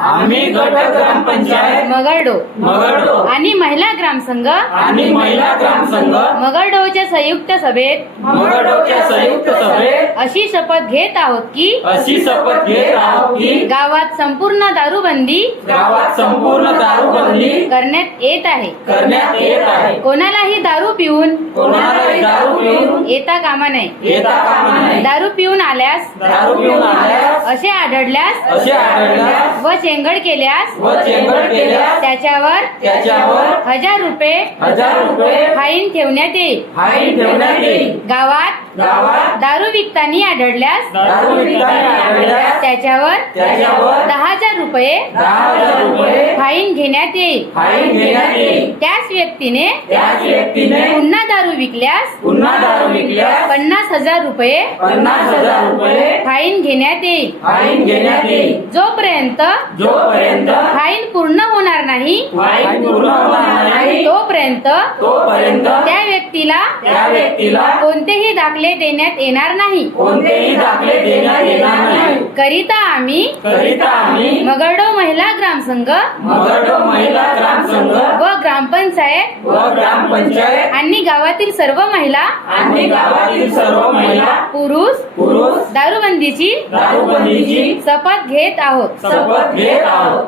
आम्ही गट ग्रामपंचायत मगरडो. मगरडो. आणि महिला ग्रामसंघ आणि महिला ग्रामसंघ मगरडोच्या संयुक्त सभेत. मगरडोच्या संयुक्त सभेत. अशी शपथ घेत आहोत की अशी शपथ घेत आहोत की गावात संपूर्ण दारूबंदी गावात संपूर्ण दारूबंदी करण्यात येत आहे. करण्यात येत आहे. कोणालाही दारू पिऊन कोणालाही दारू पिऊन येता कामा नये. येता कामा नाही दारू पिऊन आल्यास दारू पिऊन आल्यास असे आढळल्यास असे आढळल्यास व चेंगड केल्यास व चेंगट केल्यास त्याच्यावर त्याच्यावर हजार रुपये हजार रुपये फाईन ठेवण्यात येईल. फाईन ठेवण्यात येईल. गावात गावात दारू विकतानी आढळल्यास दारू विकताना आढळल्यास त्याच्यावर त्याच्यावर दहा हजार रुपये दहा हजार रुपये फाईन घेण्यात येईल. फाईन घेण्यात येईल. त्याच व्यक्तीने त्याच व्यक्तीने पुन्हा दारू विकल्यास पुन्हा दारू विकल्यास पन्नास हजार रुपये पन्नास हजार रुपये फाईन घेण्यात येईल. फाईन घेण्यात येईल. जोपर्यंत जोपर्यंत फाईन पूर्ण होणार नाही फाईन पूर्ण होणार नाही तोपर्यंत तोपर्यंत त्या व्यक्तीला त्या व्यक्तीला कोणतेही दाखले देण्यात येणार नाही. कोणतेही दाखले देण्यात येणार नाही. करिता आम्ही करिता आम्ही मगरडो महिला ग्रामसंघ मगरडो महिला ग्रामसंघ व ग्रामपंचायत व ग्रामपंचायत आणि गावातील सर्व महिला आणि गावातील सर्व महिला पुरुष पुरुष दारूबंदीची दारूबंदीची शपथ घेत आहोत. शपथ घेत आहोत.